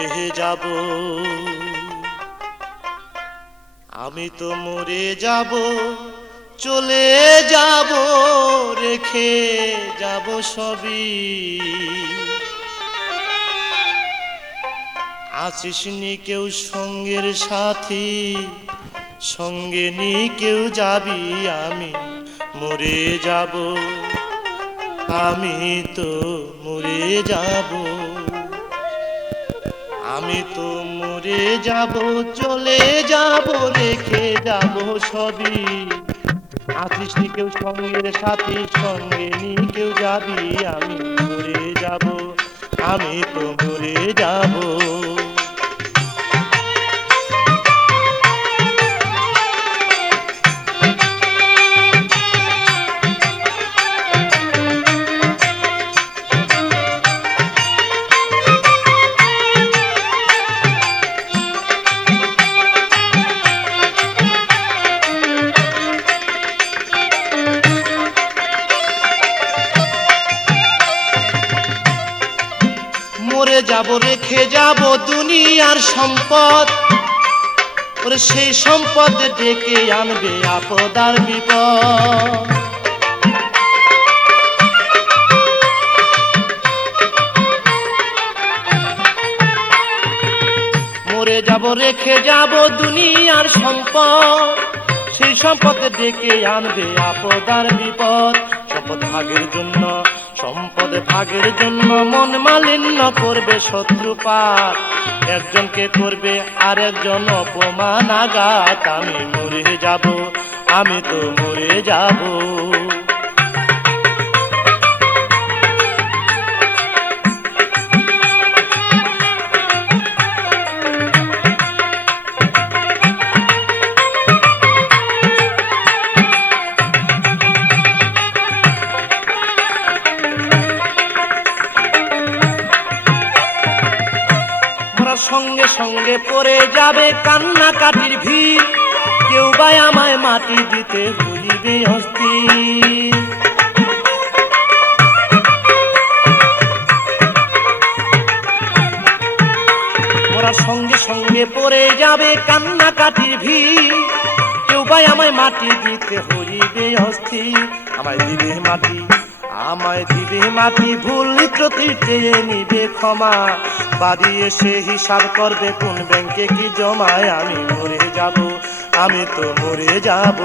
মরে যাব, আমি তো মরে যাব, চলে যাব, রেখে যাব সবই। আছিস নি কেউ সঙ্গের সাথী, সঙ্গে নি কেউ যাবি, আমি মরে যাব, আমি তো মরে যাব, আমি তো মরে যাব, চলে যাব, রেখে যাব সবই। আছিস নি কেউ সঙ্গের সাথী, সঙ্গে নি কেউ যাবি, আমি মরে যাব, আমি তো মরে যাব। মরে যাব, রেখে যাব দুনিয়ার সম্পদ, ওরে সেই সম্পদ ডেকে আনবে আপদ আর বিপদ। মরে যাব, রেখে যাব দুনিয়ার সম্পদ, সেই সম্পদ ডেকে আনবে আপদ আর বিপদ। সম্পদ ভাগের জন্য, সম্পদ ভাগের জন্য মন মালিন্য করবে শত্রুপাত, একজনকে করবে আর একজন অপমান আঘাত। আমি মরে যাব, আমি তো মরে যাব। সঙ্গে সঙ্গে পড়ে যাবে কান্নাকাটির ভিড়, কেউ বা আমায় মাটি দিতে হইবে অস্থির। মোরা সঙ্গে সঙ্গে পড়ে যাবে কান্নাকাটির ভিড়, কেউ বা আমায় মাটি দিতে হইবে অস্থির। আমায় দিবে মাটি, আমায় দিবে মাটি, ভুল ত্রুটি চেয়ে নিবে ক্ষমা, বাড়ি এসে হিসাব করবে কোন ব্যাংকে কি জমায়। আমি মরে যাব, আমি তো মরে যাব।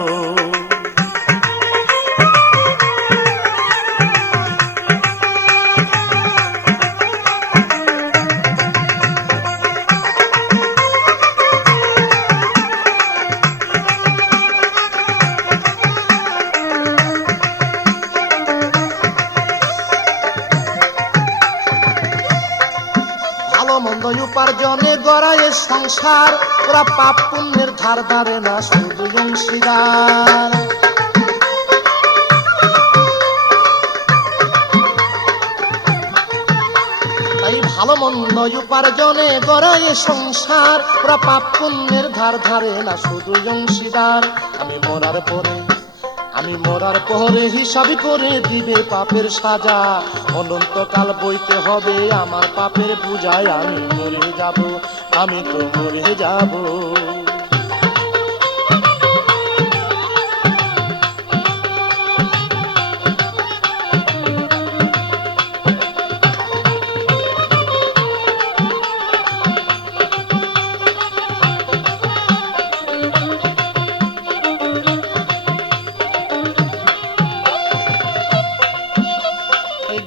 মন্দ উপার্জনে গড়ায় সংসার, ওরা পাপ পুণ্যের ধার ধারে না, শুধু অংশীদার। তাই ভালো মন্দ উপার্জনে গড়ায় সংসার, ওরা পাপ পুণ্যের ধার ধারে না, শুধু অংশীদার। আমি মরার পরে, আমি মরার পরে হিসাব করে দিবে পাপের সাজা, অনন্তকাল বইতে হবে আমার পাপের বোঝায়। আমি মরে যাব, আমি তো মরে যাব।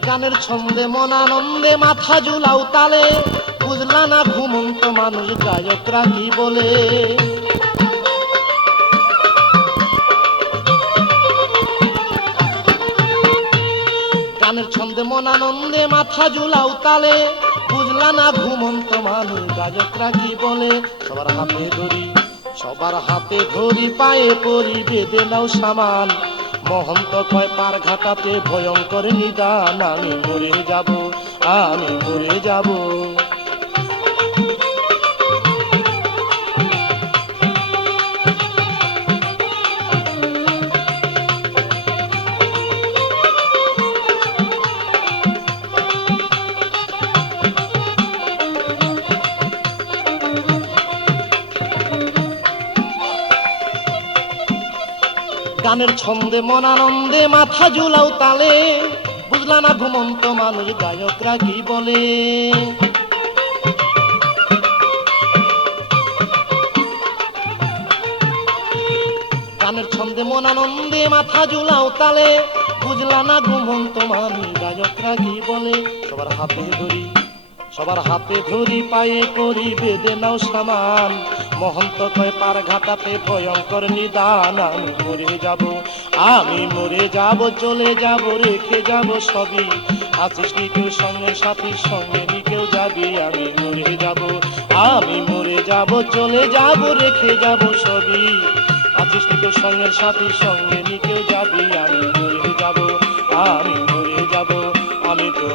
গানের ছন্দে মন আনন্দে মাথা ঝুলাও তালে, বুঝলা না ঘুমন্ত মানুষ গায়করা কি বলে। গানের ছন্দে মন আনন্দে মাথা ঝুলাও তালে, বুঝলা না ঘুমন্ত মানুষ গায়করা কি বলে। সবার হাতে ধরি, সবার হাতে ধরি, পায়ে পরি, বেঁধে নাও সামান, মহন্ত কয় পার ঘাটাতে ভয়ঙ্কর নিদান। আমি মরে যাব, আমি মরে যাব। গানের ছন্দে মন আনন্দে মাথা ঝুলাও তালে, বুঝলা না ঘুমন্ত মানুষ গায়করা কি বলে। গানের ছন্দে মন আনন্দে মাথা ঝুলাও তালে, বুঝলা না ঘুমন্ত মানুষ গায়করা কি বলে। সবার হাতে ধরি, সবার হাতে ধরি, পায়ে করি বেঁধে নাও সামান, মহন্ত কয় পার ঘাটাতে ভয়ঙ্কর নিদান। আমি মরে যাব, আমি মরে যাব, চলে যাব, রেখে যাব সবই, আছিস নি কেউ সঙ্গে সাথীর সঙ্গে নি কেউ যাবি। আমি মরে যাব, আমি মরে যাব, চলে যাব, রেখে যাব সবই, আছিস নি কেউ সঙ্গে সাথীর সঙ্গে নি কেউ যাবি। আমি মরে যাব, আমি মরে যাব, আমি তো